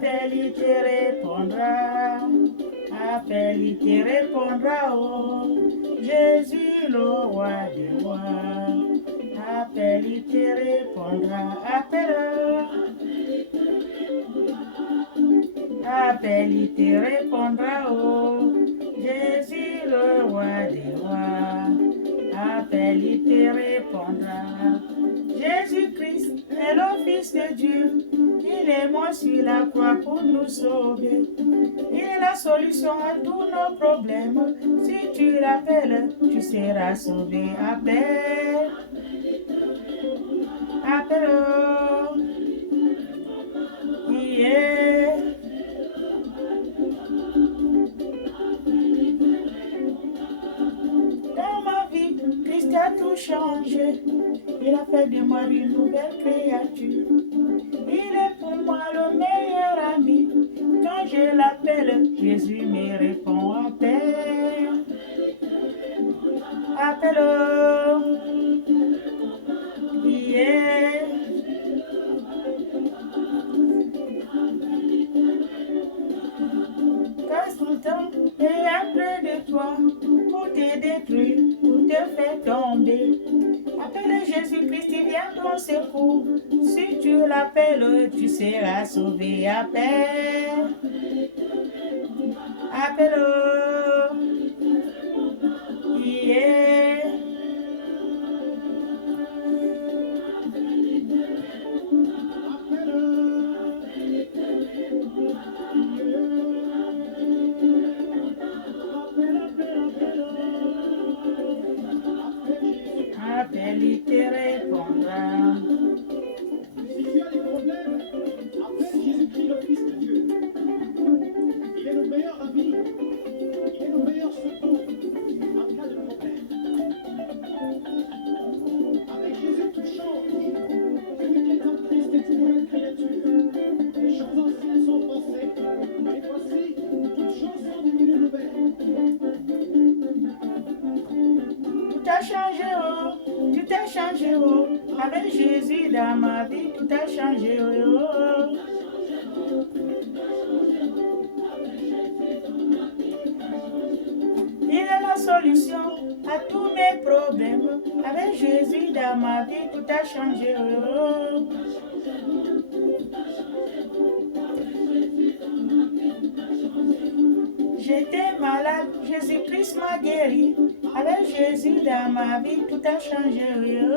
appelle, il te répondra. Appelle, il te répondra, oh. Jésus, le roi des rois. Appelle, il te répondra. Appelle. Appelle, il te répondra, oh. Jésus, le roi des rois. Appelle, il te répondra. Jésus-Christ est le Fils de Dieu. Il est mort sur la croix pour nous sauver. Il est la solution à tous nos problèmes. Si tu l'appelles, tu seras sauvé. Appelle. Appelle. Yeah. Dans ma vie, Christ a tout changé. Il a fait de moi une nouvelle créature. Il est pour moi le meilleur ami. Quand je l'appelle, Jésus me répond. Appelle. Appelle. Yeah. Passe tout le temps et après de toi pour te détruire, pour te faire tomber. Appelle Jésus-Christ, il vient ton secours. Si tu l'appelles, tu seras sauvé. Appelle. Appelle. Yeah. Appelle, il te répondra. Si tu as des problèmes, appelle Jésus-Christ, le Fils de Dieu. Il est le meilleur ami. Il est le meilleur secours en cas de problème. Avec Jésus, tout change. Celui qui est en Christ est une nouvelle créature. Les choses anciennes sont passées. Et voici, toutes choses sont devenues nouvelles. Tout a changé, oh. Tout a changé, oh. Avec Jésus dans ma vie, tout a changé, oh. Il est la solution à tous mes problèmes. Avec Jésus dans ma vie, tout a changé, oh. J'étais malade, Jésus-Christ m'a guéri. Avec Jésus dans ma vie, tout a changé, oh.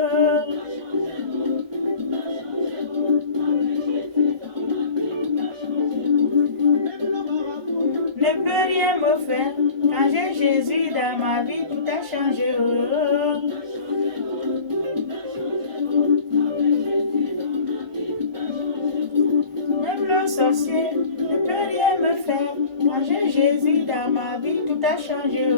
Ne peut rien me faire. Quand j'ai Jésus dans ma vie, tout a changé, oh. Même le sorcier ne peut rien me faire. Quand j'ai Jésus dans ma vie, tout a changé, oh.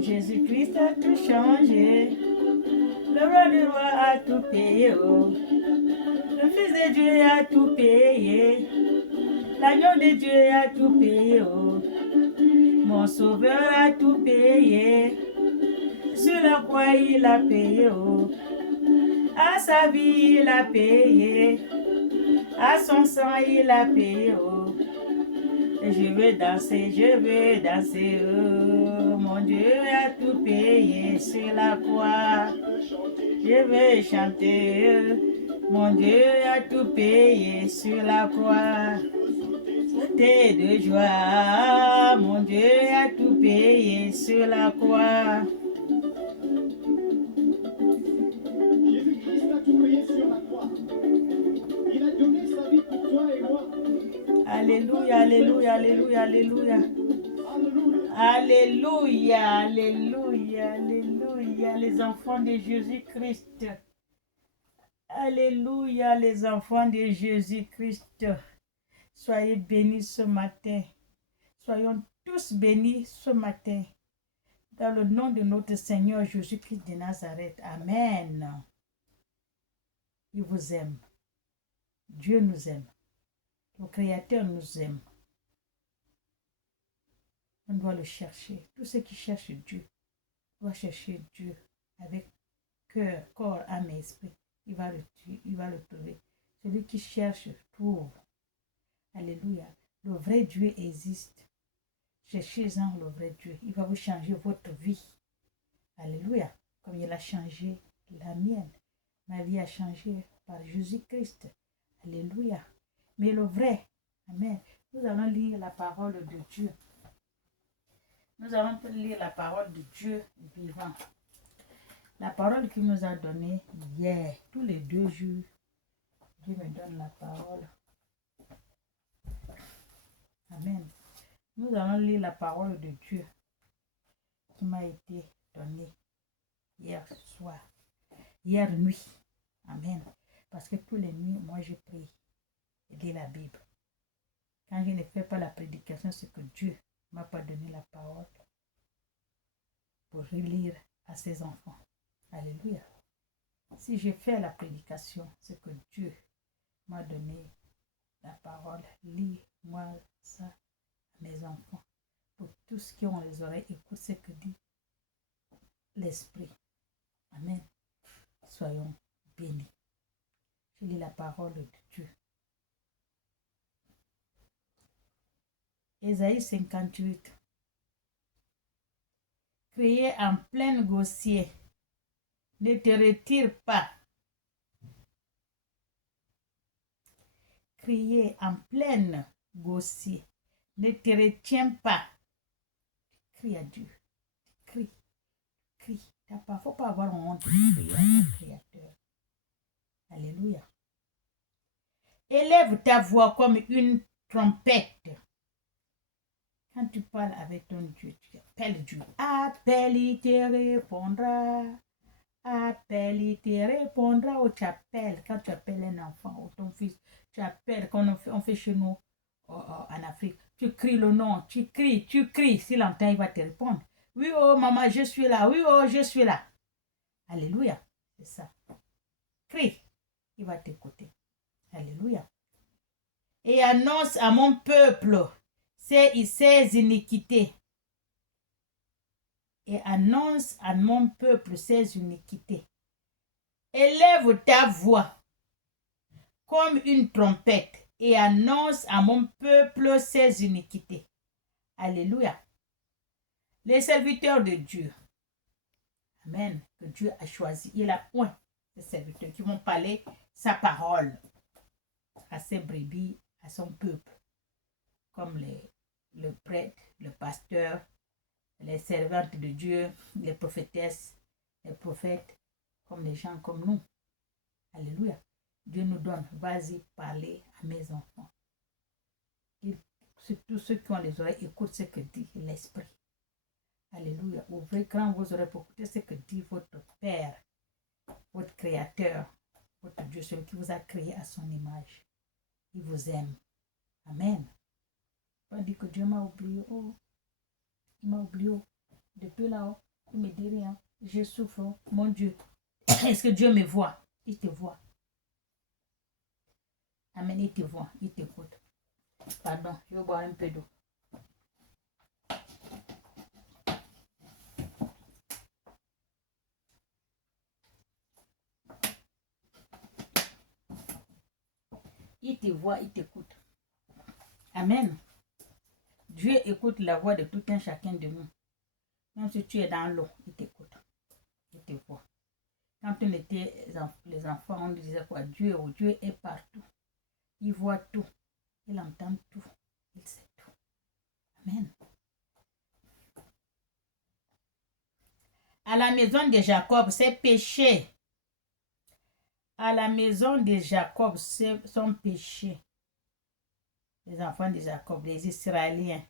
Jésus-Christ a tout changé. Le roi du roi a tout payé, oh. Le Fils de Dieu a tout payé. L'agneau de Dieu a tout payé, oh. Mon sauveur a tout payé. Sur la croix, il a payé, oh. À sa vie, il a payé. À son sang, il a payé, oh. Et je veux danser, oh. Mon Dieu a tout payé sur la croix. Je veux chanter, oh. Mon Dieu a tout payé sur la croix. Sauter de joie, mon Dieu a tout payé sur la croix. Jésus-Christ a tout payé sur la croix. Il a donné sa vie pour toi et moi. Alléluia, Alléluia, Alléluia, Alléluia. Alléluia, Alléluia, Alléluia, les enfants de Jésus-Christ. Alléluia, les enfants de Jésus-Christ. Soyez bénis ce matin. Soyons tous bénis ce matin. Dans le nom de notre Seigneur Jésus-Christ de Nazareth. Amen. Il vous aime. Dieu nous aime. Le Créateur nous aime. On doit le chercher. Tous ceux qui cherchent Dieu doivent chercher Dieu avec cœur, corps, âme et esprit. Il va le trouver. Celui qui cherche trouve. Alléluia. Le vrai Dieu existe. Cherchez-en le vrai Dieu. Il va vous changer votre vie. Alléluia. Comme il a changé la mienne. Ma vie a changé par Jésus-Christ. Alléluia. Mais le vrai. Amen. Nous allons lire la parole de Dieu. Nous allons lire la parole de Dieu vivant. La parole qu'il nous a donnée hier. Tous les 2 jours, Dieu me donne la parole. Amen. Nous allons lire la parole de Dieu qui m'a été donnée hier soir, hier nuit. Amen. Parce que tous les nuits, moi je prie et lis la Bible. Quand je ne fais pas la prédication, c'est que Dieu ne m'a pas donné la parole pour relire à ses enfants. Alléluia. Si je fais la prédication, c'est que Dieu m'a donné la parole. Lis-moi ça à mes enfants. Pour tous ceux qui ont les oreilles, écoute ce que dit l'Esprit. Amen. Soyons bénis. Je lis la parole de Dieu. Ésaïe 58. Criez en pleine Gosier. Ne te retire pas. Criez en pleine Gosier. Ne te retiens pas. Crie à Dieu. Crie. Crie. Il ne faut pas avoir honte de crier à ton Créateur. Alléluia. Élève ta voix comme une trompette. Quand tu parles avec ton Dieu, tu appelles Dieu. Appelle, il te répondra. Appelle, il te répondra. Ou tu appelles, quand tu appelles un enfant ou ton fils, tu appelles, comme on fait chez nous en Afrique. Tu cries le nom, tu cries. S'il entend, il va te répondre. Oui, oh maman, je suis là. Oui, oh, je suis là. Alléluia. C'est ça. Crie. Il va t'écouter. Alléluia. Et annonce à mon peuple ses iniquités. Et annonce à mon peuple ses iniquités. Élève ta voix comme une trompette et annonce à mon peuple ses iniquités. Alléluia. Les serviteurs de Dieu. Amen. Que Dieu a choisi. Il a point de serviteurs qui vont parler sa parole à ses brebis, à son peuple. Comme le prêtre, le pasteur, les servantes de Dieu, les prophétesses, les prophètes, comme les gens comme nous. Alléluia. Dieu nous donne, vas-y parler à mes enfants. Tous ceux qui ont les oreilles, écoutent ce que dit l'Esprit. Alléluia. Ouvrez grand vos oreilles pour écouter ce que dit votre Père, votre Créateur, votre Dieu, celui qui vous a créé à son image. Il vous aime. Amen. Pas dit que Dieu m'a oublié. Oh, il m'a oublié. Depuis là-haut, il me dit rien. Je souffre. Mon Dieu. Est-ce que Dieu me voit? Il te voit. Amen. Il te voit. Il t'écoute. Pardon, je vais boire un peu d'eau. Il te voit, il t'écoute. Amen. Dieu écoute la voix de tout un chacun de nous. Même si tu es dans l'eau, il t'écoute. Il te voit. Quand on était les enfants, on disait quoi? Dieu est partout. Il voit tout. Il entend tout. Il sait tout. Amen. À la maison de Jacob, ses péchés. À la maison de Jacob, son péché. les enfants de Jacob, les Israéliens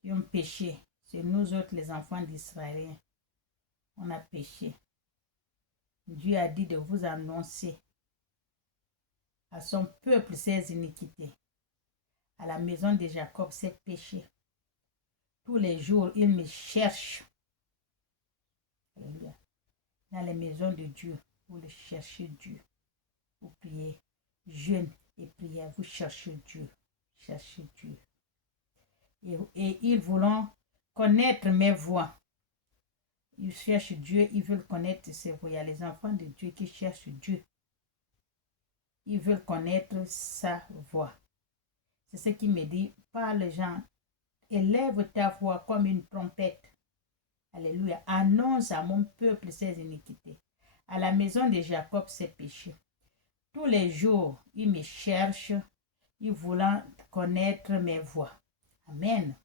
qui ont péché. C'est nous autres, les enfants d'Israël. On a péché. Dieu a dit de vous annoncer à son peuple ses iniquités. À la maison de Jacob, ses péchés. Tous les jours, il me cherche. Alléluia. Dans les maisons de Dieu, vous cherchez Dieu. Vous priez, jeûne et priez, vous cherchez Dieu. Cherchez Dieu. Et ils voulont connaître mes voies. Ils cherchent Dieu, ils veulent connaître ses voies. Il y a les enfants de Dieu qui cherchent Dieu. Ils veulent connaître sa voix. C'est ce qui me dit, parle Jean, élève ta voix comme une trompette. Alléluia. Annonce à mon peuple ses iniquités. À la maison de Jacob ses péchés. Tous les jours, ils me cherchent, ils voulant connaître mes voies. Amen.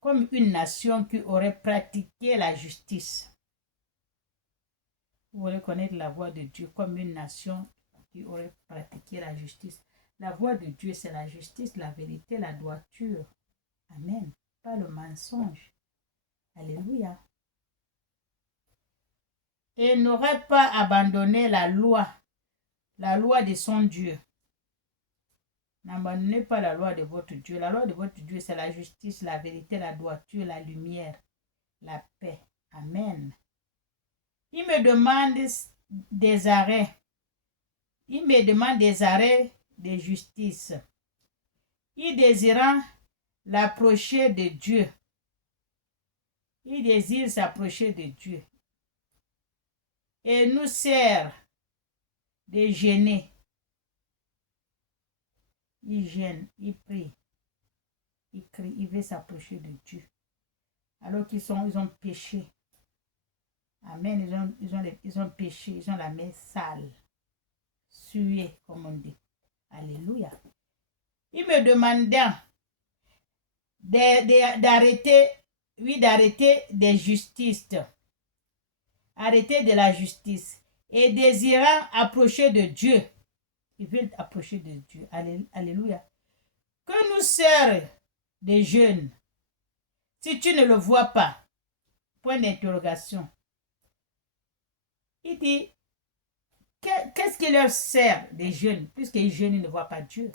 Comme une nation qui aurait pratiqué la justice. Vous voulez connaître la voix de Dieu comme une nation qui aurait pratiqué la justice. La voix de Dieu, c'est la justice, la vérité, la droiture. Amen. Pas le mensonge. Alléluia. Et n'aurait pas abandonné la loi de son Dieu. N'abandonnez pas la loi de votre Dieu. La loi de votre Dieu, c'est la justice, la vérité, la droiture, la lumière, la paix. Amen. Il me demande des arrêts. Il me demande des arrêts de justice. Il désire l'approcher de Dieu. Il désire s'approcher de Dieu. Et nous sert de gêner. Il gêne, il prie, il crie, il veut s'approcher de Dieu. Alors qu'ils ont péché. Amen. Ils ont péché, ils ont la main sale, suée, comme on dit. Alléluia. Il me demandait d'arrêter des justices. Arrêter de la justice. Et désirant approcher de Dieu. Ils veulent approcher de Dieu. Alléluia. Que nous sert des jeunes, si tu ne le vois pas, point d'interrogation. Il dit, qu'est-ce qui leur sert des jeunes, puisqu'ils jeûnent, ils ne voient pas Dieu.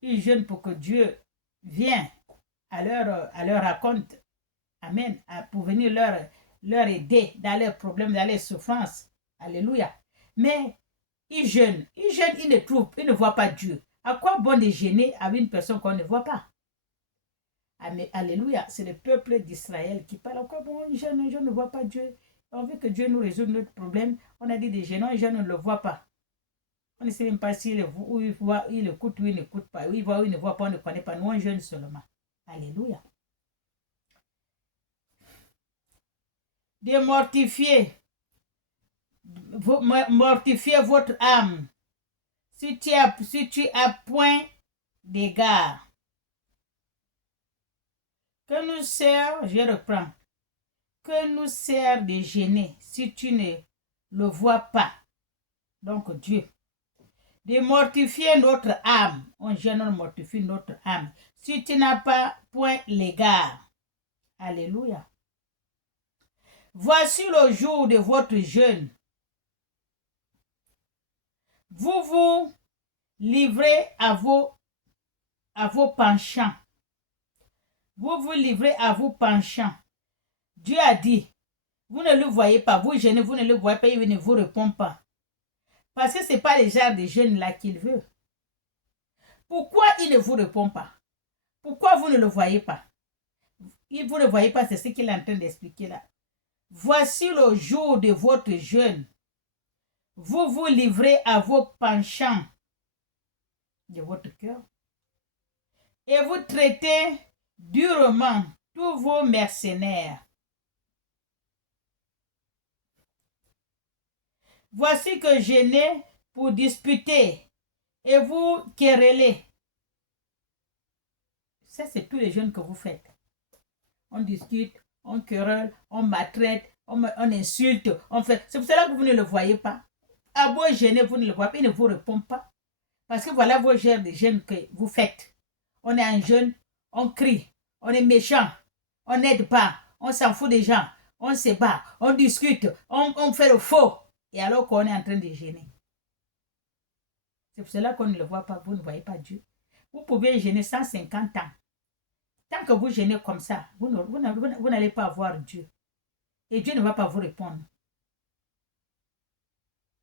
Ils jeûnent pour que Dieu vienne à leur raconte. Amen. Pour venir leur aider dans leurs problèmes, dans leurs souffrances. Alléluia. Mais ils jeûnent, ils ne trouvent, ils ne voient pas Dieu. À quoi bon de jeûner avec une personne qu'on ne voit pas? Alléluia, c'est le peuple d'Israël qui parle. À quoi bon, je ne vois pas Dieu. On veut que Dieu nous résolve notre problème. On a dit des jeûnants, les gens ne le voient pas. On ne sait même pas s'il voit, il écoute ou il n'écoute pas. Il voit ou il ne voit pas, on ne connaît pas. Nous, on jeûne seulement. Alléluia. De mortifier votre âme. Si tu as point d'égard. Que nous sert, je reprends, que nous sert de gêner si tu ne le vois pas. Donc Dieu. De mortifier notre âme. On gêne, on mortifie notre âme. Si tu n'as pas point l'égard. Alléluia. Voici le jour de votre jeûne. Vous vous livrez à vos penchants. Vous vous livrez à vos penchants. Dieu a dit, vous ne le voyez pas, vous jeûnez, vous ne le voyez pas, il ne vous répond pas. Parce que ce n'est pas les genres de jeûne là qu'il veut. Pourquoi il ne vous répond pas? Pourquoi vous ne le voyez pas? Vous ne voyez pas, c'est ce qu'il est en train d'expliquer là. Voici le jour de votre jeûne. Vous vous livrez à vos penchants de votre cœur. Et vous traitez durement tous vos mercenaires. Voici que je n'ai pour disputer et vous querellez. Ça, c'est tous les jeûnes que vous faites. On discute, on querelle, on maltraite, on insulte, on fait. C'est pour cela que vous ne le voyez pas. À beau jeûner, vous ne le voyez pas, il ne vous répond pas. Parce que voilà vos genres de jeûnes que vous faites. On est un jeûne, on crie, on est méchant, on n'aide pas, on s'en fout des gens, on se bat, on discute, on fait le faux. Et alors qu'on est en train de jeûner. C'est pour cela qu'on ne le voit pas, vous ne voyez pas Dieu. Vous pouvez jeûner 150 ans. Tant que vous jeûnez comme ça, vous n'allez pas voir Dieu. Et Dieu ne va pas vous répondre.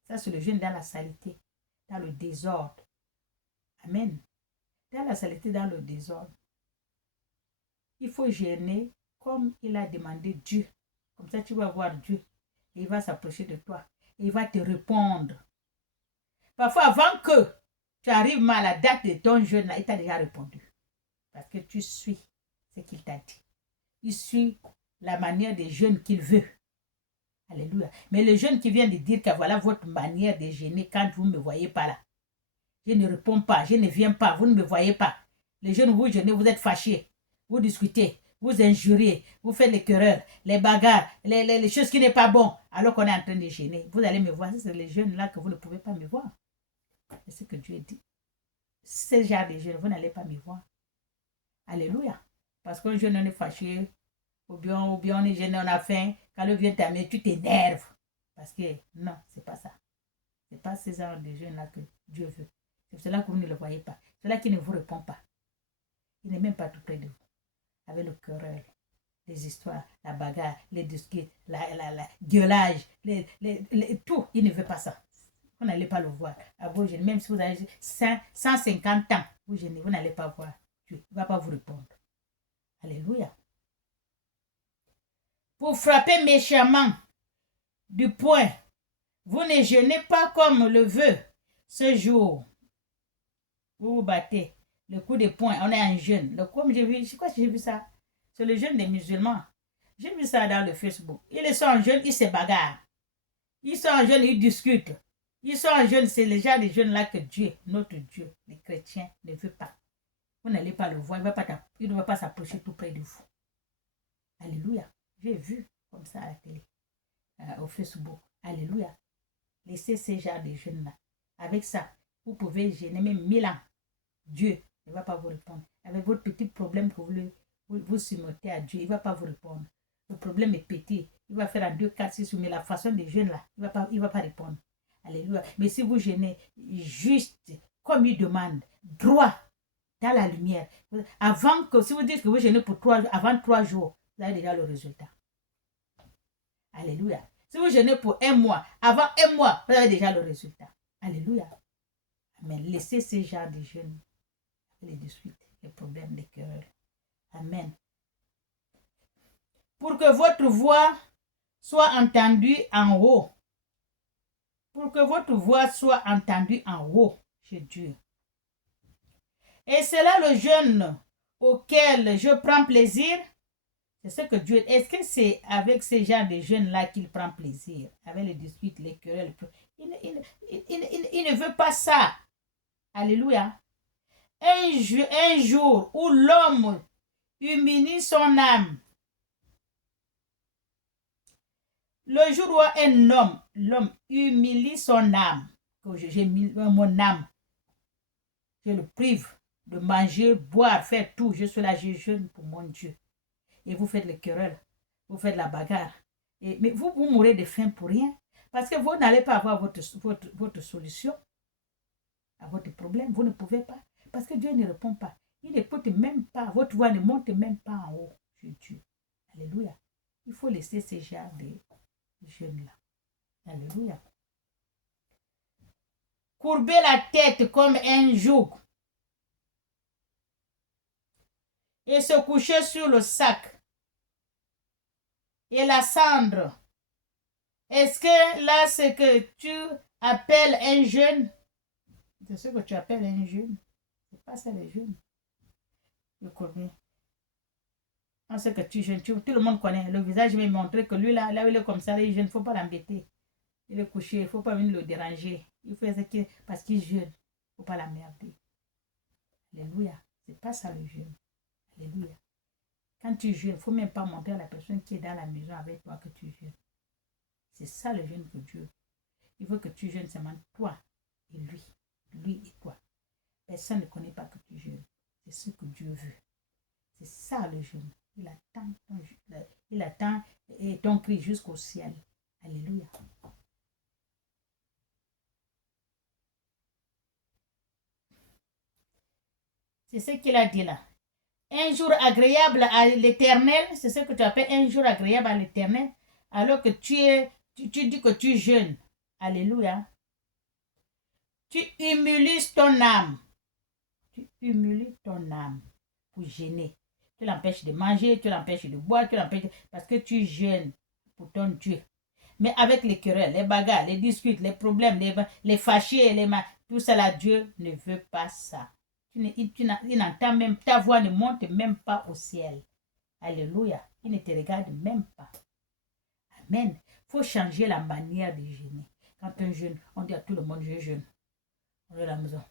Ça, c'est le jeûne dans la saleté, dans le désordre. Amen. Dans la saleté, dans le désordre. Il faut jeûner comme il a demandé Dieu. Comme ça, tu vas voir Dieu. Et il va s'approcher de toi. Et il va te répondre. Parfois, avant que tu arrives à la date de ton jeûne, il t'a déjà répondu. Parce que tu suis ce qu'il t'a dit. Il suit la manière de jeûne qu'il veut. Alléluia. Mais le jeune qui vient de dire que voilà votre manière de jeûner quand vous ne me voyez pas là. Je ne réponds pas, je ne viens pas, vous ne me voyez pas. Les jeunes, vous jeûnez, vous êtes fâchés. Vous discutez, vous injuriez, vous faites les querelles, les bagarres, les choses qui n'est pas bon, alors qu'on est en train de jeûner. Vous allez me voir, c'est les jeunes là que vous ne pouvez pas me voir. C'est ce que Dieu dit. Ce genre de jeunes, vous n'allez pas me voir. Alléluia. Parce qu'un jeune, on est fâché, ou bien on est jeune, on a faim. Quand le vient t'amener, tu t'énerves. Parce que non, c'est pas ça. C'est pas ce genre de jeunes là que Dieu veut. C'est cela que vous ne le voyez pas. C'est là qu'il ne vous répond pas. Il n'est même pas tout près de vous. Avec le querelle, les histoires, la bagarre, les discutes, la gueulage, tout. Il ne veut pas ça. Vous n'allez pas le voir. À vos jeunes, même si vous avez 150 ans, vous jeunes, vous n'allez pas voir Dieu. Il ne va pas vous répondre. Alléluia. Pour frapper méchamment du poing, vous ne jeûnez pas comme le veut ce jour. Vous vous battez. Le coup de poing, on est en jeûne. Comme j'ai vu, je crois que j'ai vu ça. C'est le jeûne des musulmans. J'ai vu ça dans le Facebook. Ils sont en jeûne, ils se bagarrent. Ils sont en jeûne, ils discutent. Ils sont en jeûne, c'est le genre de jeûne là que Dieu, notre Dieu, les chrétiens, ne veut pas. Vous n'allez pas le voir, il ne va pas s'approcher tout près de vous. Alléluia. J'ai vu comme ça à la télé, au Facebook. Alléluia. Laissez ces genres de jeûnes là. Avec ça, vous pouvez jeûner même 1000 ans. Dieu ne va pas vous répondre. Avec votre petit problème que vous soumettez à Dieu, il ne va pas vous répondre. Le problème est petit. Il va faire en 2, 4, 6, mais la façon de jeûner là, il va pas répondre. Alléluia. Mais si vous jeûnez juste comme il demande, droit, dans la lumière, avant que, si vous dites que vous jeûnez pour avant 3 jours, vous avez déjà le résultat. Alléluia. Si vous jeûnez pour 1 mois, avant 1 mois, vous avez déjà le résultat. Alléluia. Amen. Laissez ces genres de jeûnes, les disputes, les problèmes, les querelles. Amen. Pour que votre voix soit entendue en haut. Pour que votre voix soit entendue en haut chez Dieu. Et c'est là le jeûne auquel je prends plaisir. C'est ce que Dieu... Est-ce que c'est avec ces genres de jeûnes-là qu'il prend plaisir? Avec les disputes, les querelles. Il ne veut pas ça. Alléluia. Un jour où l'homme humilie son âme. Le jour où l'homme humilie son âme, que j'ai mis mon âme, je le prive de manger, boire, faire tout. Je suis là, je jeûne pour mon Dieu. Et vous faites les querelles, vous faites la bagarre. Mais vous mourrez de faim pour rien. Parce que vous n'allez pas avoir votre solution à votre problème. Vous ne pouvez pas. Parce que Dieu ne répond pas. Il n'écoute même pas. Votre voix ne monte même pas en haut chez Dieu. Alléluia. Il faut laisser ces genres de jeûnes-là. Alléluia. Courber la tête comme un joug. Et se coucher sur le sac. Et la cendre. Est-ce que là, c'est que tu appelles un jeûne? C'est ce que tu appelles un jeûne. C'est pas ça le jeûne. Je connais. On sait que tu jeûnes. Tout le monde connaît. Le visage va montrer que lui, là il est comme ça, il jeûne. Il ne faut pas l'embêter. Il est couché. Il ne faut pas venir le déranger. Il fait ce parce qu'il jeûne. Il ne faut pas l'emmerder. Alléluia. C'est pas ça le jeûne. Alléluia. Quand tu jeûnes, il ne faut même pas montrer à la personne qui est dans la maison avec toi que tu jeûnes. C'est ça le jeûne que Dieu. Il veut que tu jeûnes seulement toi et lui. Lui et toi. Personne ne connaît pas que tu jeûnes. C'est ce que Dieu veut. C'est ça le jeûne. Il attend et ton cri jusqu'au ciel. Alléluia. C'est ce qu'il a dit là. Un jour agréable à l'Éternel, c'est ce que tu appelles un jour agréable à l'Éternel, alors que tu dis que tu jeûnes. Alléluia. Tu humilies ton âme. Tu humilies ton âme pour jeûner. Tu l'empêches de manger, tu l'empêches de boire, tu l'empêches parce que tu jeûnes pour ton Dieu. Mais avec les querelles, les bagarres, les disputes, les problèmes, les fâchés, tout ça là, Dieu ne veut pas ça. Il n'entend même, ta voix ne monte même pas au ciel. Alléluia. Il ne te regarde même pas. Amen. Il faut changer la manière de jeûner. Quand on jeûne, on dit à tout le monde, je jeûne. On est à la maison.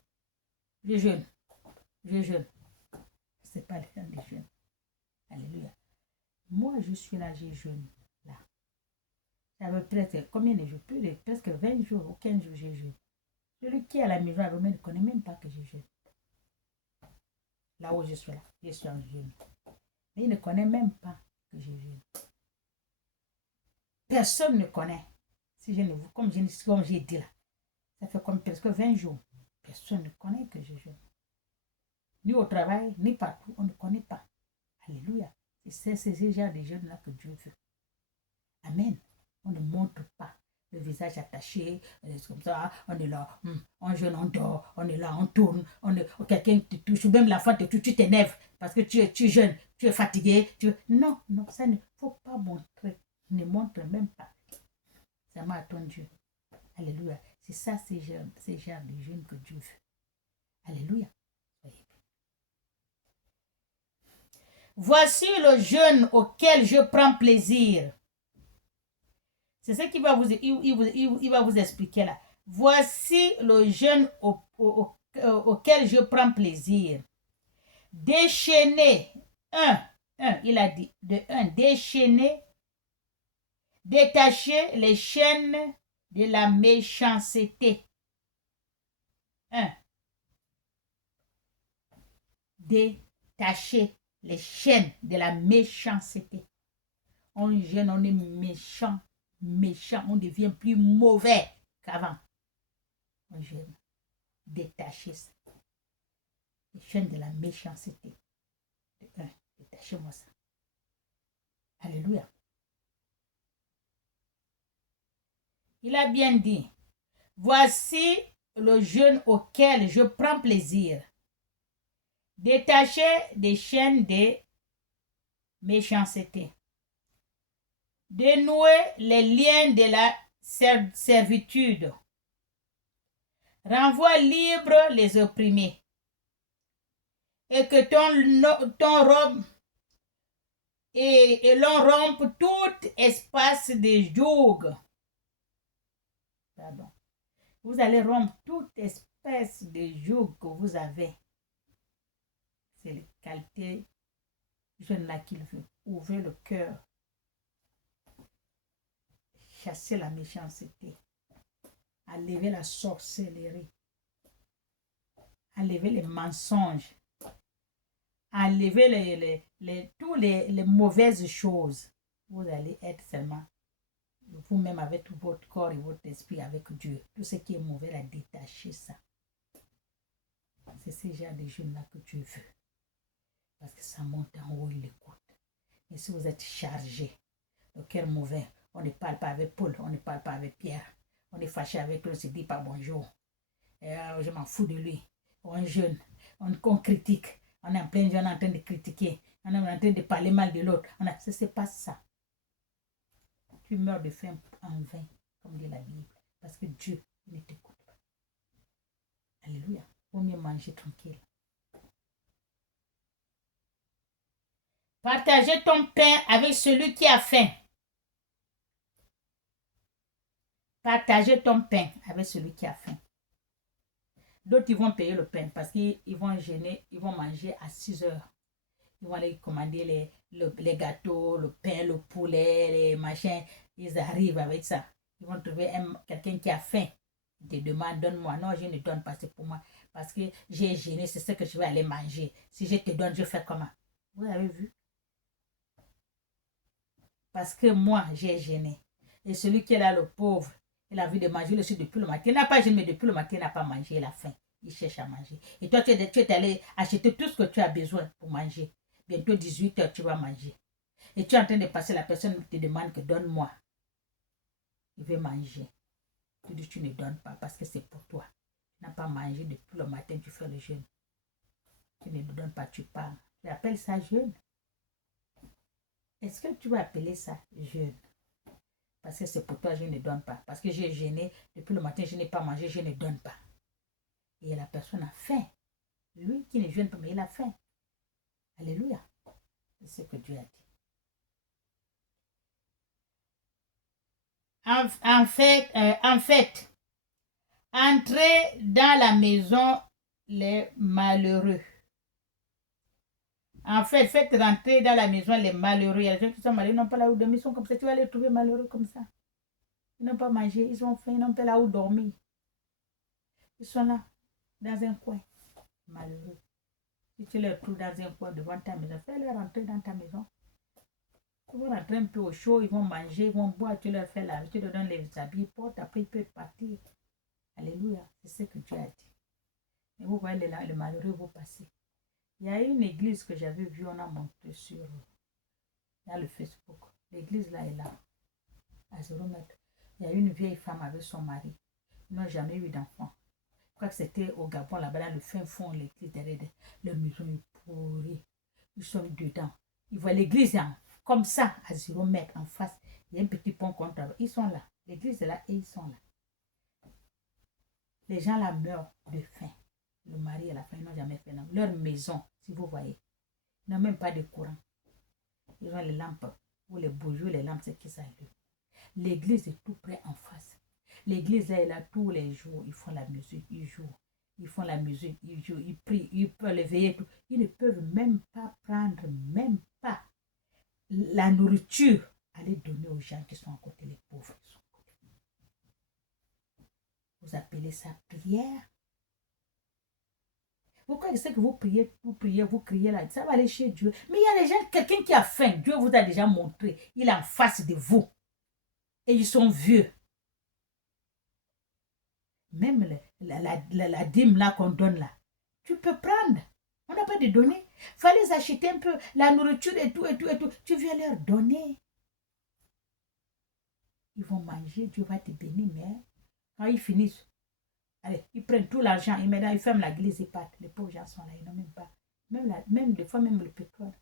Je jeûne. Je jeûne. Ce n'est pas le temps de jeûne. Alléluia. Moi, je suis là, je jeûne. Là. Ça veut presque, combien de jours? Plus de presque 20 jours ou 15 jours, je jeûne. Celui qui est à la maison, ne connaît même pas que je jeûne. Là où je suis là, je suis en jeûne. Mais il ne connaît même pas que je jeûne. Personne ne connaît. Si je ne vous, comme j'ai dit là, ça fait comme presque 20 jours. Personne ne connaît que je jeûne. Ni au travail, ni partout, on ne connaît pas. Alléluia. C'est ce genre de jeûne là que Dieu veut. Amen. On ne montre pas le visage attaché, comme ça, on est là, on jeûne, on dort, on est là, on tourne, quelqu'un te touche, ou même la fois tu t'énerves parce que tu jeûnes, tu es fatigué. Non, ça ne faut pas montrer. Ne montre même pas. Ça m'a attendu. Alléluia. C'est ça, ces genre de jeûne que Dieu veut. Alléluia. Voici le jeûne auquel je prends plaisir. C'est ce qu'il va il va vous expliquer là. Voici le jeûne auquel je prends plaisir. Déchaîner, il a dit, déchaîner, détacher les chaînes de la méchanceté. Détacher les chaînes de la méchanceté. On jeûne, on est méchant, on devient plus mauvais qu'avant. On jeûne, détacher ça. Les chaînes de la méchanceté. Détachez-moi ça. Alléluia. Il a bien dit, voici le jeûne auquel je prends plaisir. Détacher des chaînes de méchanceté. Dénouer les liens de la servitude. Renvoie libre les opprimés. Et que ton robe et l'on rompe tout espace de joug. Pardon. Vous allez rompre toute espèce de joug que vous avez. C'est les qualités jeune là qu'il veut. Ouvrez le cœur. Chasser la méchanceté. Enlever la sorcellerie. Enlever les mensonges. Enlever toutes les mauvaises choses. Vous allez être seulement vous-même avec tout votre corps et votre esprit avec Dieu. Tout ce qui est mauvais, là, détachez ça. C'est ce genre de jeûne-là que Dieu veut. Parce que ça monte en haut, il écoute. Et si vous êtes chargé, le cœur mauvais, on ne parle pas avec Paul, on ne parle pas avec Pierre. On est fâché avec lui, on ne se dit pas bonjour. Je m'en fous de lui. On jeûne, on critique. On est en plein jeûne en train de critiquer. On est en train de parler mal de l'autre. Ce n'est pas ça. Tu meurs de faim en vain, comme dit la Bible. Parce que Dieu ne t'écoute pas. Alléluia. Il vaut mieux manger tranquille. Partagez ton pain avec celui qui a faim. Partagez ton pain avec celui qui a faim. D'autres, ils vont payer le pain parce qu'ils vont jeûner, ils vont manger à 6 heures. Ils vont aller commander les gâteaux, le pain, le poulet, les machins. Ils arrivent avec ça. Ils vont trouver quelqu'un qui a faim. te demande, donne-moi. Non, je ne donne pas, c'est pour moi. Parce que j'ai gêné, c'est ce que je vais aller manger. Si je te donne, je fais comment? Vous avez vu? Parce que moi, j'ai gêné. Et celui qui est là, le pauvre, il a envie de manger le sucre depuis le matin. Il n'a pas gêné, mais depuis le matin, il n'a pas mangé, il a faim. Il cherche à manger. Et toi, tu es allé acheter tout ce que tu as besoin pour manger. Bientôt 18h, tu vas manger. Et tu es en train de passer, la personne te demande que donne-moi. Il veut manger. Tu dis, tu ne donnes pas parce que c'est pour toi. Tu n'as pas mangé depuis le matin, tu fais le jeûne. Tu ne donnes pas, tu parles. Tu appelles ça jeûne. Est-ce que tu vas appeler ça jeûne? Parce que c'est pour toi, je ne donne pas. Parce que j'ai gêné, depuis le matin, je n'ai pas mangé, je ne donne pas. Et la personne a faim. Lui qui ne jeûne pas, mais il a faim. Alléluia. C'est ce que Dieu a dit. En fait, entrez dans la maison les malheureux. En fait, faites rentrer dans la maison les malheureux. Il y a des gens qui sont malheureux, ils n'ont pas là où dormir, ils sont comme ça. Tu vas les trouver malheureux comme ça. Ils n'ont pas mangé, ils ont faim, ils n'ont pas là où dormir. Ils sont là, dans un coin, malheureux. Si tu les trouves dans un coin devant ta maison, fais-les rentrer dans ta maison. Ils vont rentrer un peu au chaud, ils vont manger, ils vont boire, tu leur fais la, tu leur donnes les habits, porte, après ils peuvent partir. Alléluia, c'est ce que Dieu a dit. Et vous voyez le malheureux vous passer. Il y a une église que j'avais vue, on a montré dans le Facebook. L'église là est là, à 0 mètres. Il y a une vieille femme avec son mari. Ils n'ont jamais eu d'enfant. Je crois que c'était au Gabon, là-bas, dans le fin fond, l'église derrière. Leur maison est pourrie. Ils sont dedans. Ils voient l'église comme ça, à 0 mètres en face. Il y a un petit pont contre. Ils sont là. L'église est là et ils sont là. Les gens là meurent de faim. Le mari et la femme n'ont jamais fait. Leur maison, si vous voyez, ils n'ont même pas de courant. Ils ont les lampes, ou les bougies, les lampes, c'est qui s'allument. L'église est tout près en face. L'église là est là tous les jours. Ils font la musique, ils jouent. Ils font la musique, ils jouent, ils prient, ils peuvent les veiller. Ils ne peuvent même pas prendre, même pas la nourriture, aller donner aux gens qui sont à côté, les pauvres. Vous appelez ça prière? Vous croyez que vous priez, vous criez là, ça va aller chez Dieu. Mais il y a des gens, quelqu'un qui a faim, Dieu vous a déjà montré, il est en face de vous. Et ils sont vieux. Même la dîme là qu'on donne là, tu peux prendre. On n'a pas de donner. Il fallait acheter un peu la nourriture et tout, et tout, et tout. Tu viens leur donner. Ils vont manger, Dieu va te bénir, mais quand ils finissent, allez, ils prennent tout l'argent, ils ferment la glisse et partent. Les pauvres gens sont là, ils n'ont même pas. Même des fois, même le pétrole.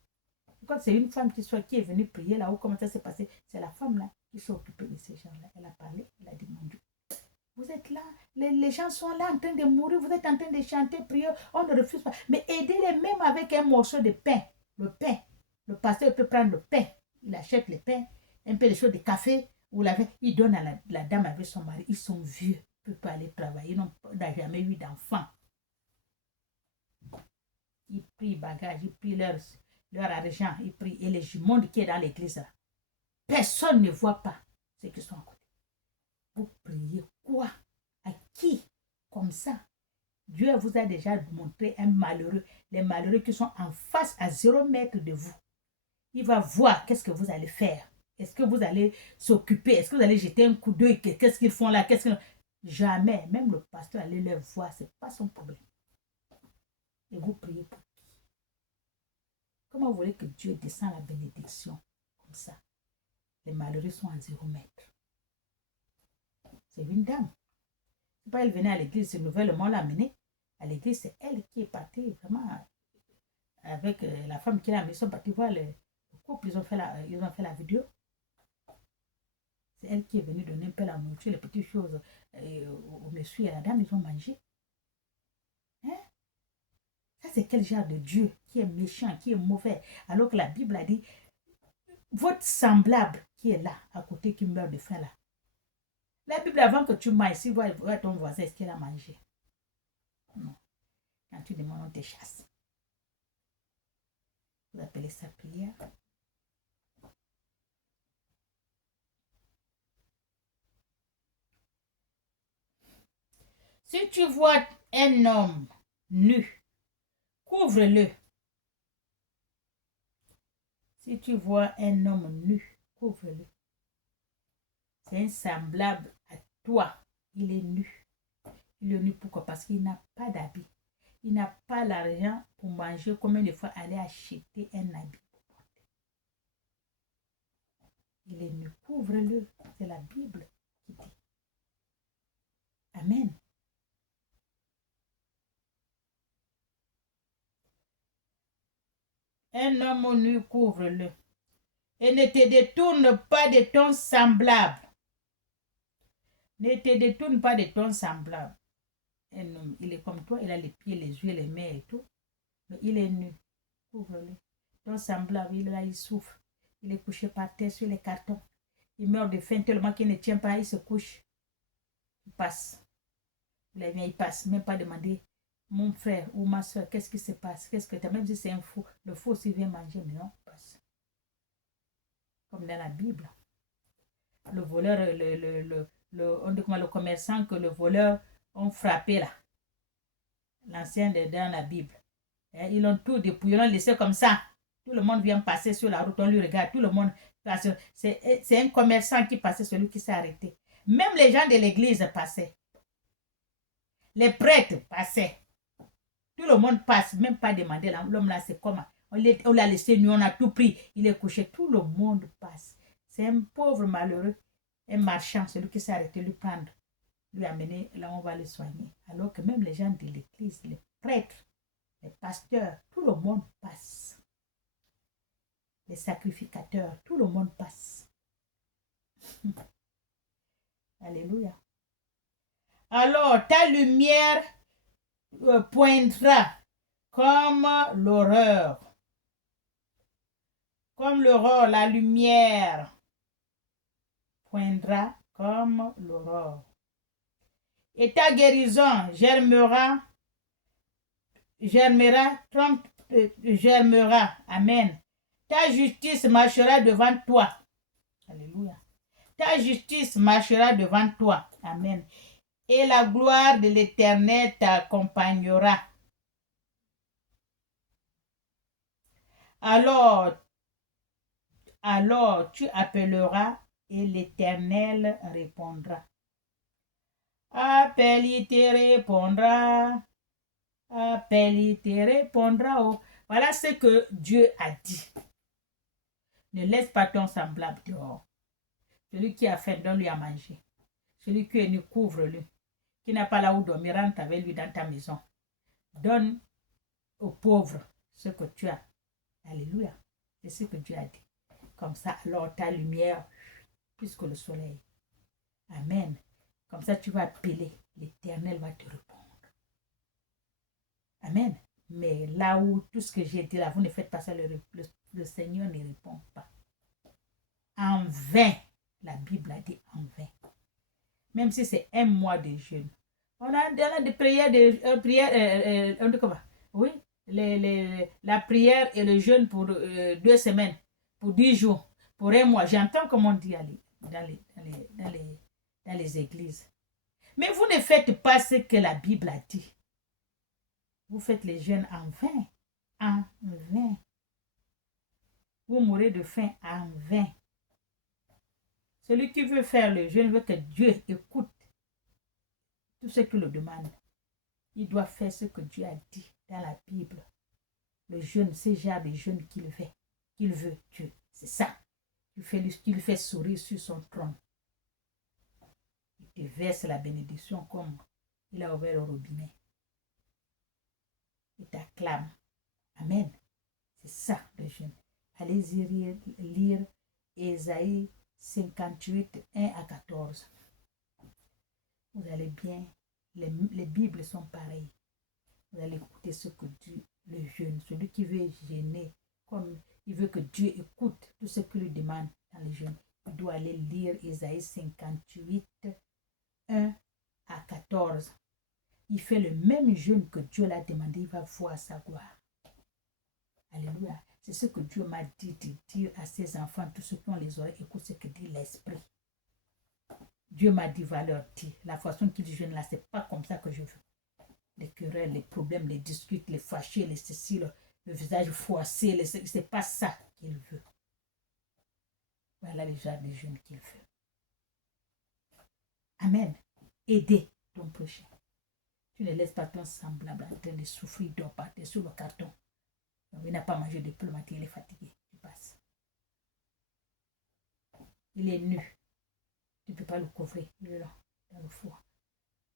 Quand c'est une femme qui est venue prier là-haut, comment ça s'est passé? C'est la femme là qui s'est occupée de ces gens-là. Elle a parlé, elle a dit, mon Dieu, vous êtes là, les gens sont là en train de mourir, vous êtes en train de chanter, prier, on ne refuse pas. Mais aidez-les même avec un morceau de pain. Le pain. Le pasteur peut prendre le pain. Il achète le pain, un peu de choses de café. Il donne à la dame avec son mari. Ils sont vieux, ils ne peuvent pas aller travailler, ils n'ont jamais eu d'enfant. Ils prient bagage, ils prient leur argent, ils prient. Et le monde qui est dans l'église là, personne ne voit pas ceux qui sont à côté. Vous priez quoi? À qui? Comme ça. Dieu vous a déjà montré un malheureux. Les malheureux qui sont en face à 0 mètre de vous. Il va voir qu'est-ce que vous allez faire. Est-ce que vous allez s'occuper? Est-ce que vous allez jeter un coup d'œil? Qu'est-ce qu'ils font là? Jamais. Même le pasteur allait leur voir. Ce n'est pas son problème. Et vous priez pour qui? Comment vous voulez que Dieu descende la bénédiction comme ça? Les malheureux sont à 0 mètre. C'est une dame. C'est pas elle venait à l'église, c'est nouvellement l'amener. À l'église, c'est elle qui est partie vraiment avec la femme qui l'a amenée. Ils sont partis voir le couple, ils ont fait la vidéo. C'est elle qui est venue donner un peu la nourriture, les petites choses au monsieur et à la dame, ils ont mangé. Hein? Ça, c'est quel genre de Dieu qui est méchant, qui est mauvais? Alors que la Bible a dit, votre semblable qui est là, à côté, qui meurt de faim là. La Bible, avant que tu manges, si vois ton voisin, est-ce qu'il a mangé? Non. Quand tu demandes, on te chasse. Vous appelez ça prière? Si tu vois un homme nu, couvre-le. Si tu vois un homme nu, couvre-le. C'est un semblable à toi. Il est nu. Il est nu pourquoi? Parce qu'il n'a pas d'habit. Il n'a pas l'argent pour manger. Combien de fois aller acheter un habit? Il est nu. Couvre-le. C'est la Bible qui dit. Amen. Un homme nu, couvre-le. Et ne te détourne pas de ton semblable. Ne te détourne pas de ton semblable. Un homme, il est comme toi, il a les pieds, les yeux, les mains et tout. Mais il est nu. Couvre-le. Ton semblable, il est là, il souffre. Il est couché par terre sur les cartons. Il meurt de faim tellement qu'il ne tient pas, il se couche. Il passe. Il vient, il passe. Même pas demander, mon frère ou ma soeur, qu'est-ce qui se passe? Qu'est-ce que tu as? Même si c'est un fou, le fou aussi vient manger, mais non, il passe. Comme dans la Bible. Le voleur, on dit comment le commerçant que le voleur ont frappé là. L'ancien dans la Bible. Et ils l'ont tout dépouillé, ils l'ont laissé comme ça. Tout le monde vient passer sur la route, on lui regarde, tout le monde passe. C'est un commerçant qui passait, celui qui s'est arrêté. Même les gens de l'église passaient. Les prêtres passaient. Tout le monde passe, même pas demander. L'homme là, c'est comment? On l'a laissé nu, on a tout pris. Il est couché, tout le monde passe. C'est un pauvre malheureux, un marchand, celui qui s'est arrêté, lui prendre, lui amener, là on va le soigner. Alors que même les gens de l'église, les prêtres, les pasteurs, tout le monde passe. Les sacrificateurs, tout le monde passe. Alléluia. Alors, ta lumière poindra comme l'horreur. Comme l'aurore, la lumière poindra comme l'aurore. Et ta guérison germera. Amen. Ta justice marchera devant toi. Alléluia. Ta justice marchera devant toi. Amen. Et la gloire de l'Éternel t'accompagnera. Alors tu appelleras et l'Éternel répondra. Appelle, il te répondra. Appelle, il te répondra. Oh. Voilà ce que Dieu a dit. Ne laisse pas ton semblable dehors. Celui qui a faim, donne-lui à manger. Celui qui est nu, couvre-le. Qui n'a pas là où dormir, rentre avec lui dans ta maison. Donne aux pauvres ce que tu as. Alléluia. C'est ce que Dieu a dit. Comme ça, alors ta lumière, plus que le soleil. Amen. Comme ça, tu vas appeler. L'Éternel va te répondre. Amen. Mais là où tout ce que j'ai dit là, vous ne faites pas ça, le Seigneur ne répond pas. En vain. La Bible a dit en vain. Même si c'est un mois de jeûne. On a des prières, oui, la prière et le jeûne pour 2 semaines, pour 10 jours, pour un mois. J'entends comment on dit dans les églises. Mais vous ne faites pas ce que la Bible a dit. Vous faites les jeûnes en vain. En vain. Vous mourrez de faim en vain. Celui qui veut faire le jeûne veut que Dieu écoute tout ce qu'il le demande. Il doit faire ce que Dieu a dit dans la Bible. Le jeûne, c'est genre de jeûne qu'il veut, Dieu. C'est ça. Tu le fais sourire sur son trône. Il te verse la bénédiction comme il a ouvert le robinet. Il t'acclame. Amen. C'est ça le jeûne. Allez-y lire Ésaïe 58, 1 à 14. Vous allez bien. Les Bibles sont pareilles. Vous allez écouter ce que Dieu, le jeûne, celui qui veut jeûner, comme il veut que Dieu écoute tout ce qu'il lui demande dans le jeûne. Il doit aller lire Ésaïe 58, 1 à 14. Il fait le même jeûne que Dieu l'a demandé, il va voir sa gloire. Alléluia. C'est ce que Dieu m'a dit de dire à ses enfants, tous ceux qui ont les oreilles, écoute ce que dit l'Esprit. Dieu m'a dit, va leur dire, la façon qu'ils jeûnent là, c'est pas comme ça que je veux. Les querelles, les problèmes, les disputes, les fâchés, les ceci, le visage froissé, c'est pas ça qu'il veut. Voilà les genres de jeûne qu'il veut. Amen. Aider ton prochain. Tu ne laisses pas ton semblable en train de souffrir, il dort par sur le carton. Donc, il n'a pas mangé depuis le matin, il est fatigué. Tu passes. Il est nu. Tu ne peux pas le couvrir. Il est là, dans le four.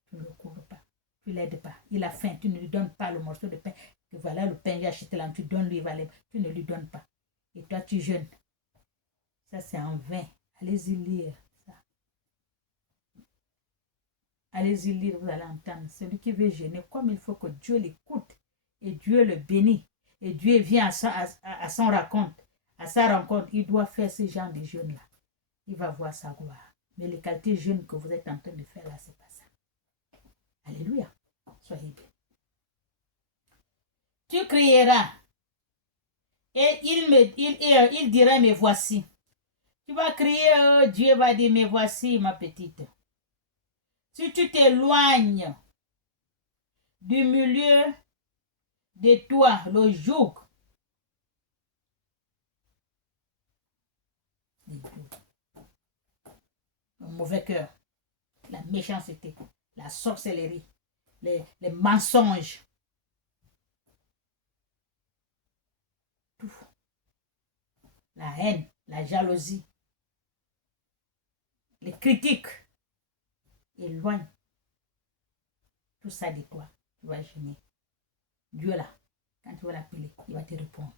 Tu ne le couvres pas. Tu ne l'aides pas. Il a faim. Tu ne lui donnes pas le morceau de pain. Que voilà le pain, j'ai acheté là. Tu donnes lui, tu ne lui donnes pas. Et toi, tu jeûnes. Ça, c'est en vain. Allez-y lire ça. Allez-y lire, vous allez entendre. Celui qui veut jeûner, comme il faut que Dieu l'écoute. Et Dieu le bénit. Et Dieu vient à son rencontre. À sa rencontre, il doit faire ce genre de jeûne-là. Il va voir sa gloire. Mais les qualités jeûnes que vous êtes en train de faire là, c'est pas ça. Alléluia. Soyez bien. Tu crieras. Et il dira, mais voici. Tu vas crier, Dieu va dire, mais voici ma petite. Si tu t'éloignes du milieu de toi, le joug, le mauvais cœur, la méchanceté, la sorcellerie, les mensonges, tout. La haine, la jalousie, les critiques, éloigne tout ça de toi. Tu vas gêner. Dieu là, quand tu vas l'appeler, il va te répondre.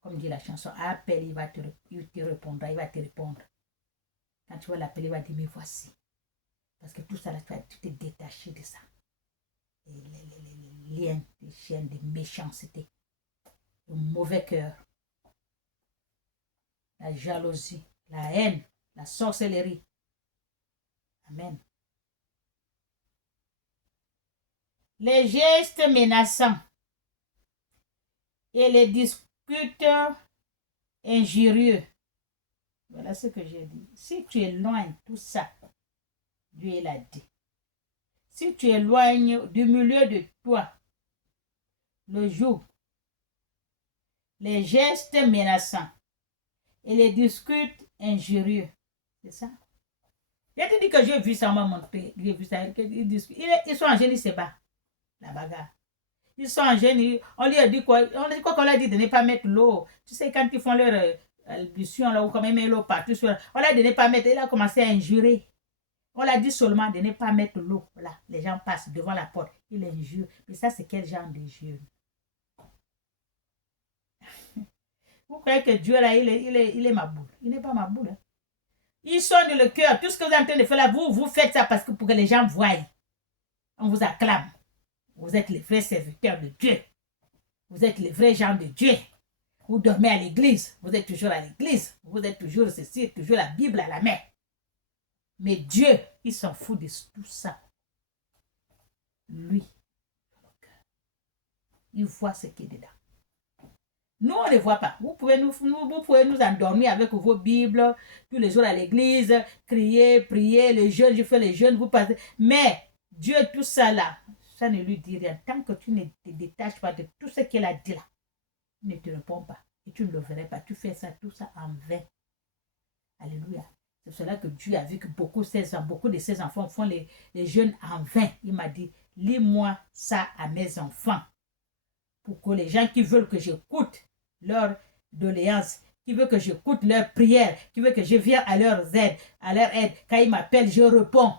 Comme dit la chanson, appelle, il te répondra, il va te répondre. Quand tu vas l'appeler, il va dire, mais voici. Parce que tout ça, là, tu t'es détaché de ça. Et les liens, les chaînes de méchanceté, le mauvais cœur, la jalousie, la haine, la sorcellerie. Amen. Les gestes menaçants et les discours injurieux. Voilà ce que j'ai dit. Si tu éloignes tout ça, Dieu l'a dit. Si tu éloignes du milieu de toi le joug, les gestes menaçants et les discours injurieux, c'est ça. Je te dis que j'ai vu ça, on m'a montré, j'ai vu ça, ils sont en génie, c'est pas la bagarre. Ils sont en génie, on lui a dit quoi, on leur a dit de ne pas mettre l'eau. Tu sais, quand ils font leur albution, là, ou quand même l'eau partout, on leur a dit de ne pas mettre, il a commencé à injurer. On l'a dit seulement de ne pas mettre l'eau. Là, les gens passent devant la porte, ils injurent. Mais ça, c'est quel genre de jeu? Vous croyez que Dieu, là, il est ma boule? Il n'est pas ma boule. Hein? Ils sont dans le cœur. Tout ce que vous êtes en train de faire là, vous faites ça parce que pour que les gens voient. On vous acclame. Vous êtes les vrais serviteurs de Dieu. Vous êtes les vrais gens de Dieu. Vous dormez à l'église. Vous êtes toujours à l'église. Vous êtes toujours ceci, toujours la Bible à la main. Mais Dieu, il s'en fout de tout ça. Lui, il voit ce qui est dedans. Nous, on ne voit pas. Vous pouvez nous endormir avec vos Bibles tous les jours à l'église, crier, prier, les jeûnes, je fais les jeûnes, vous passez. Mais Dieu, tout ça là, ça ne lui dit rien. Tant que tu ne te détaches pas de tout ce qu'il a dit là, il ne te répond pas. Et tu ne le verrais pas. Tu fais ça, tout ça en vain. Alléluia. C'est cela que Dieu a vu que beaucoup de ses enfants font les jeûnes en vain. Il m'a dit, lis-moi ça à mes enfants. Pour que les gens qui veulent que j'écoute leur doléance, qui veulent que j'écoute leur prière, qui veulent que je vienne à leur aide, quand ils m'appellent, je réponds.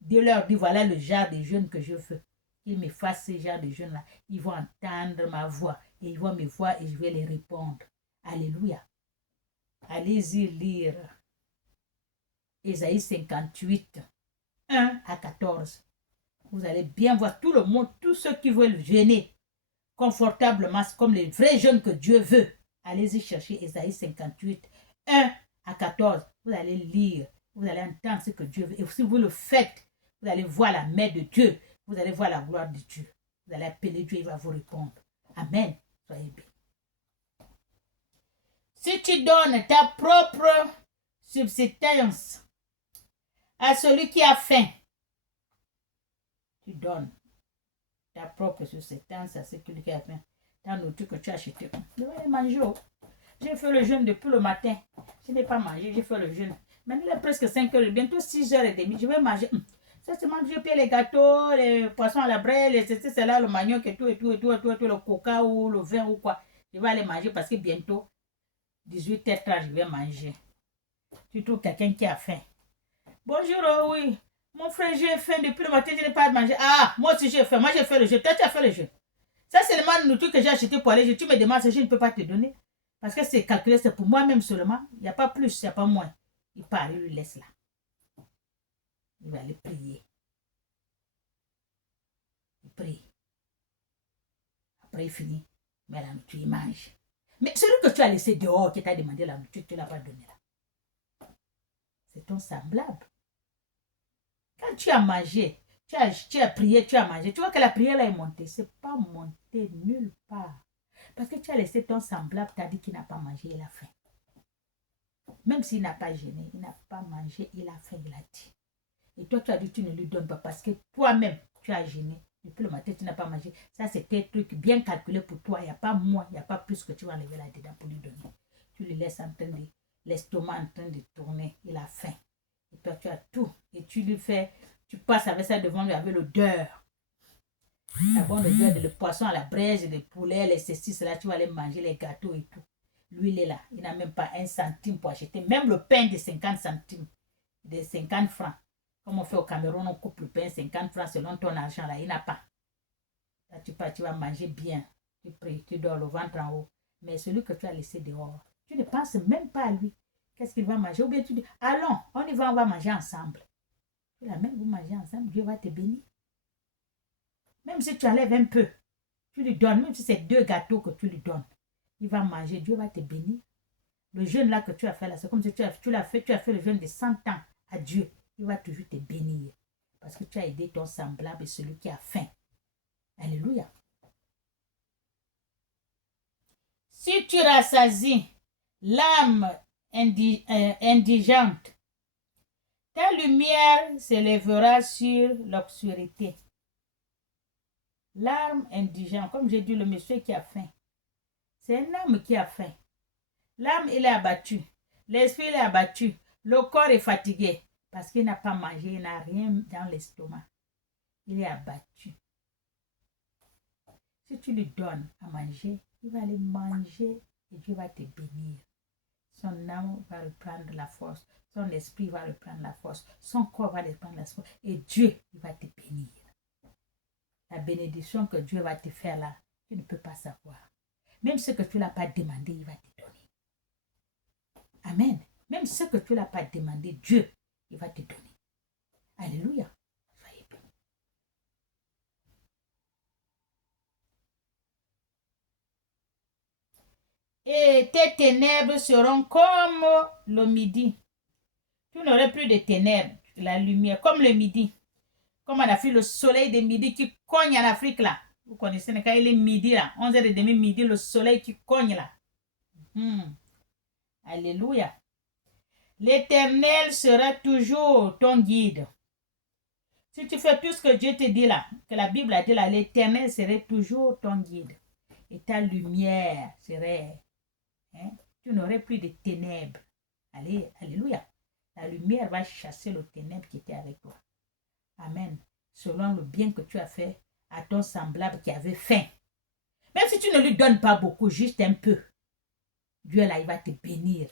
Dieu leur dit, voilà le genre de jeûne que je veux. Qu'ils me fassent ce genre de jeûne-là. Ils vont entendre ma voix et ils vont me voir et je vais les répondre. Alléluia. Allez-y lire Ésaïe 58, 1 à 14. Vous allez bien voir tout le monde, tous ceux qui veulent jeûner confortablement, comme les vrais jeunes que Dieu veut. Allez-y chercher Ésaïe 58, 1 à 14. Vous allez lire, vous allez entendre ce que Dieu veut. Et si vous le faites, vous allez voir la main de Dieu. Vous allez voir la gloire de Dieu. Vous allez appeler Dieu, il va vous répondre. Amen. Soyez bien. Si tu donnes ta propre subsistance À celui qui a faim, tu donnes ta propre subsistance à celui qui a faim. Dans le truc que tu as acheté. Je vais aller manger. J'ai fait le jeûne depuis le matin. Je n'ai pas mangé, j'ai fait le jeûne. Maintenant, il est presque 5 heures, bientôt 6h30. Je vais manger. Ça, c'est moi, je paye les gâteaux, les poissons à la braise, les ceci, c'est là, le manioc et tout, le coca ou le vin ou quoi. Je vais aller manger parce que bientôt, 18h30, je vais manger. Tu trouves quelqu'un qui a faim. Bonjour, oui. Mon frère, j'ai faim depuis le matin, je n'ai pas mangé. Ah, moi aussi j'ai faim. Moi, j'ai fait le jeûne. Toi, tu as fait le jeûne. Ça, c'est le truc que j'ai acheté pour aller. Tu me demandes si je ne peux pas te donner. Parce que c'est calculé, c'est pour moi-même seulement. Il n'y a pas plus, il n'y a pas moins. Il part, il le laisse là. Il va aller prier. Il prie. Après, il finit. Mais la nourriture, il mange. Mais celui que tu as laissé dehors, qui t'a demandé la nourriture, tu ne l'as pas donné là. C'est ton semblable. Quand tu as mangé, tu as prié, tu as mangé, tu vois que la prière là est montée. Ce n'est pas monté nulle part. Parce que tu as laissé ton semblable, tu as dit qu'il n'a pas mangé, il a faim. Même s'il n'a pas gêné, il n'a pas mangé, il a faim, il a dit. Et toi, tu as dit que tu ne lui donnes pas parce que toi-même, tu as gêné. Depuis le matin, tu n'as pas mangé. Ça, c'est un truc bien calculé pour toi. Il n'y a pas moins, il n'y a pas plus que tu vas enlever là-dedans pour lui donner. Tu lui laisses en train de, l'estomac en train de tourner. Il a faim. Et toi, tu as tout. Et tu lui fais, tu passes avec ça devant lui avec l'odeur. La bonne odeur de le poisson à la braise, le poulet, les ceci, là, tu vas aller manger les gâteaux et tout. Lui, il est là. Il n'a même pas 1 centime pour acheter. Même le pain de 50 centimes, de 50 francs. Comme on fait au Cameroun, on coupe le pain 50 francs selon ton argent là. Il n'a pas. Là, tu vas manger bien. Tu pries, tu dors le ventre en haut. Mais celui que tu as laissé dehors, tu ne penses même pas à lui. Qu'est-ce qu'il va manger? Ou bien tu dis, allons, on y va, on va manger ensemble. Tu l'amènes, vous mangez ensemble, Dieu va te bénir. Même si tu enlèves un peu, tu lui donnes, même si c'est 2 gâteaux que tu lui donnes, il va manger, Dieu va te bénir. Le jeûne là que tu as fait là, c'est comme si tu as fait le jeûne de 100 ans à Dieu. Il va toujours te bénir. Parce que tu as aidé ton semblable et celui qui a faim. Alléluia. Si tu rassasies l'âme indigente, ta lumière s'élèvera sur l'obscurité. L'âme indigente, comme j'ai dit, le monsieur qui a faim. C'est un âme qui a faim. L'âme, il est abattu. L'esprit, il est abattu. Le corps est fatigué. Parce qu'il n'a pas mangé, il n'a rien dans l'estomac. Il est abattu. Si tu lui donnes à manger, il va aller manger et Dieu va te bénir. Son âme va reprendre la force. Son esprit va reprendre la force. Son corps va reprendre la force. Et Dieu, il va te bénir. La bénédiction que Dieu va te faire là, tu ne peux pas savoir. Même ce que tu ne l'as pas demandé, il va te donner. Amen. Même ce que tu ne l'as pas demandé, Dieu, il va te donner. Alléluia. Soyez bénis. Et tes ténèbres seront comme le midi. Tu n'aurais plus de ténèbres, la lumière, comme le midi. Comme en Afrique, le soleil de midi qui cogne en Afrique là. Vous connaissez, quand il est midi là, 11h30 midi, le soleil qui cogne là. Alléluia. L'Éternel sera toujours ton guide. Si tu fais tout ce que Dieu te dit là, que la Bible a dit là, l'Éternel serait toujours ton guide. Et ta lumière serait... tu n'aurais plus de ténèbres. Allez, alléluia. La lumière va chasser le ténèbre qui était avec toi. Amen. Selon le bien que tu as fait à ton semblable qui avait faim. Même si tu ne lui donnes pas beaucoup, juste un peu, Dieu là, il va te bénir.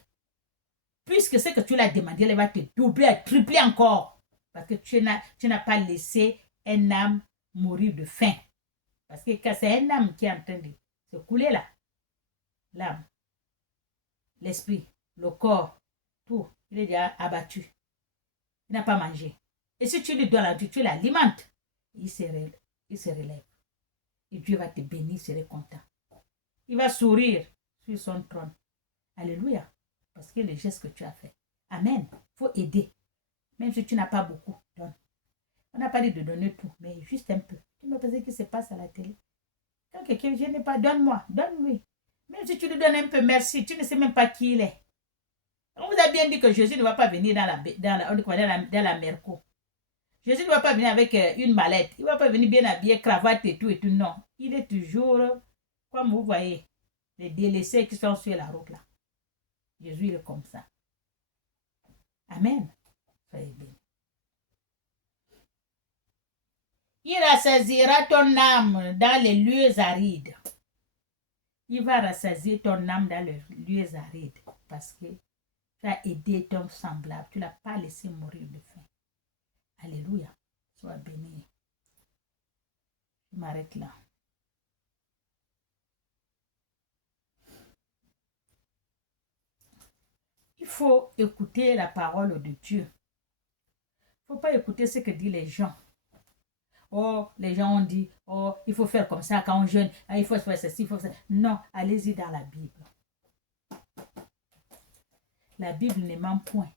Puisque ce que tu l'as demandé, il va te doubler, tripler encore. Parce que tu n'as pas laissé un âme mourir de faim. Parce que quand c'est un âme qui est en train de se couler là, l'âme, l'esprit, le corps, tout, il est déjà abattu. Il n'a pas mangé. Et si tu lui donnes la vie, tu l'alimentes, il se relève. Et Dieu va te bénir, il serait content. Il va sourire sur son trône. Alléluia. Parce que le geste que tu as fait. Amen. Il faut aider. Même si tu n'as pas beaucoup, donne. On n'a pas dit de donner tout, mais juste un peu. Tu me pensais ce qui se passe à la télé. Quand quelqu'un vient, pas, donne-moi, donne-lui. Même si tu lui donnes un peu, merci, tu ne sais même pas qui il est. On vous a bien dit que Jésus ne va pas venir dans la merco. Jésus ne va pas venir avec une mallette. Il ne va pas venir bien habillé, cravate et tout. Non. Il est toujours, comme vous voyez, les délaissés qui sont sur la route là. Jésus, il est comme ça. Amen. Soyez bien. Il rassasiera ton âme dans les lieux arides. Il va rassasier ton âme dans les lieux arides parce que tu as aidé ton semblable. Tu ne l'as pas laissé mourir de faim. Alléluia. Sois béni. Je m'arrête là. Il faut écouter la parole de Dieu. Il ne faut pas écouter ce que disent les gens. Oh, les gens ont dit, oh, il faut faire comme ça quand on jeûne. Ah, il faut faire ceci, il faut faire ça. Non, allez-y dans la Bible. La Bible ne ment point.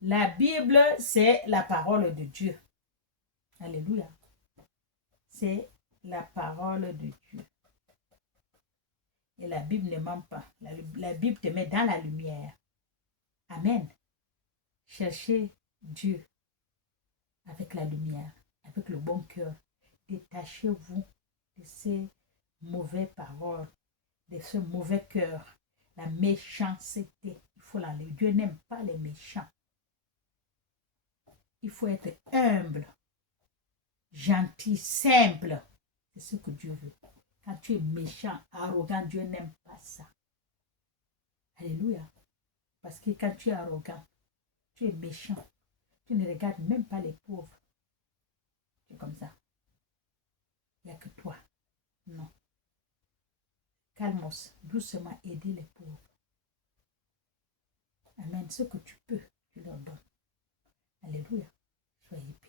La Bible, c'est la parole de Dieu. Alléluia. C'est la parole de Dieu. Et la Bible ne ment pas. La Bible te met dans la lumière. Amen. Cherchez Dieu avec la lumière, avec le bon cœur. Détachez-vous de ces mauvaises paroles, de ce mauvais cœur, la méchanceté. Il faut l'enlever. Dieu n'aime pas les méchants. Il faut être humble, gentil, simple. C'est ce que Dieu veut. Quand tu es méchant, arrogant, Dieu n'aime pas ça. Alléluia. Parce que quand tu es arrogant, tu es méchant, tu ne regardes même pas les pauvres. Tu es comme ça. Il n'y a que toi. Non. Calmos, doucement aider les pauvres. Amen. Ce que tu peux, tu leur donnes. Alléluia. Soyez bénis.